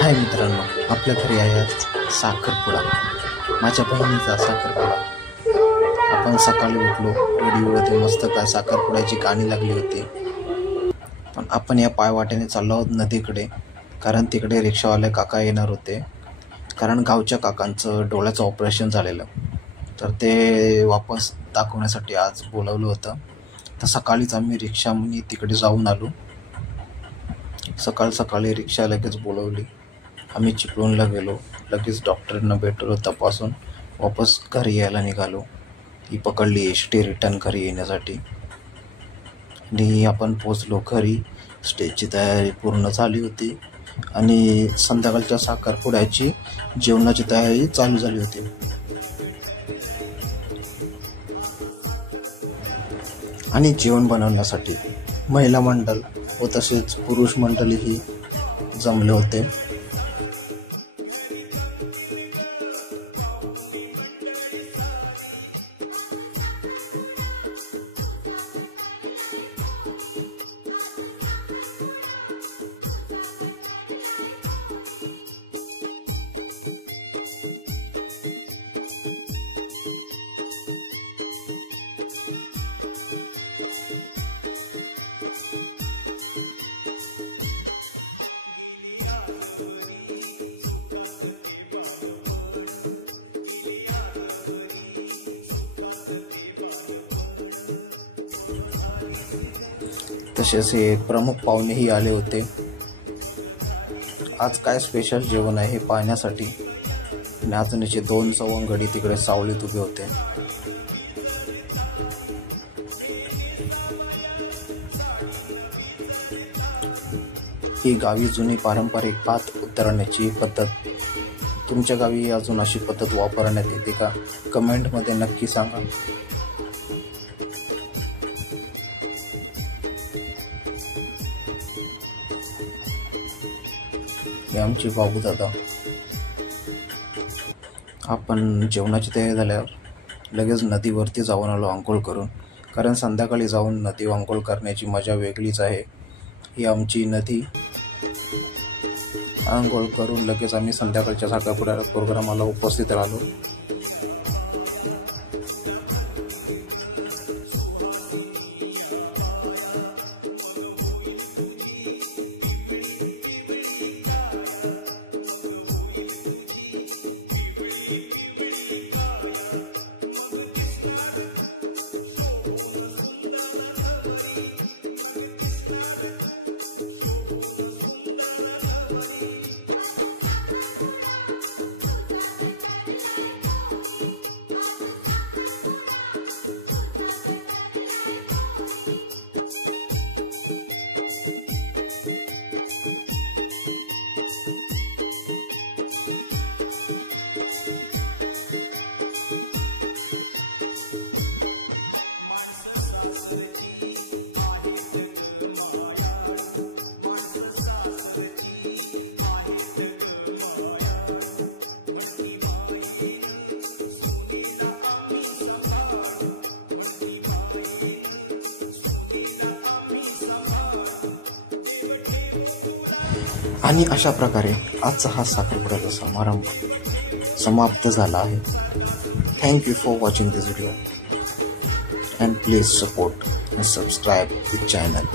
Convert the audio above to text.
हाय मित्रांनो, आपल्या घरी आहे आज साखरपुडा, माझ्या बहिणीचा साखरपुडा। आपण सकाळी उठलो, रेडिओमध्ये मस्त काय साखरपुड्याची गाणी लागली होती। पण आपण या पायवाटेने चाललो आहोत नदीकडे, कारण तिकडे रिक्षावाले काका येणार होते। कारण गावच्या काकांचं डोळ्याचं ऑपरेशन झालेलं, तर ते वापस दाखवण्यासाठी आज बोलवलं होतं। तर सकाळीच आम्ही रिक्षाने तिकडे जाऊन आलो। सकाळी रिक्षा लगेच बोलवली, आम्ही चिपळूणला गेलो। लगेच डॉक्टरांना भेटलो, तपासून वापस घरी यायला निघालो। ही पकडली एसटी रिटर्न घरी येण्यासाठी आणि आपण पोचलो घरी। स्टेजची तयारी पूर्ण झाली होती आणि संध्याकाळच्या साखरपुड्याची जेवणाची तयारी चालू झाली होती। आणि जेवण बनवण्यासाठी महिला मंडळ व तसेच पुरुष मंडळीही जमले होते। तसेच हे प्रमुख पाहुणेही आले होते। आज काय स्पेशल जेवण आहे हे पाहण्यासाठी नाचणीचे 2 सवंगडी तिकडे सावलीत उभे होते। ही गावी जुनी पारंपरिक भात उतरवण्याची पद्धत। तुमच्या गावी अजून अशी पद्धत वापरण्यात येते का? कमेंटमध्ये नक्की सांगा। हे आमचे बाबू दादा। आपण जेवणाची तयारी झाल्यावर लगेच नदीवरती जाऊन आलो अंघोळ करून, कारण संध्याकाळी जाऊन नदी अंघोळ करण्याची मजा वेगळीच आहे। ही आमची नदी। अंघोळ करून लगेच आम्ही संध्याकाळच्या साखरपुड्या प्रोग्रामाला उपस्थित राहिलो। आणि अशा प्रकारे आजचा हा साखरपुड्याचा समारंभ समाप्त झाला आहे। Thank you for watching this video and please support and subscribe the channel.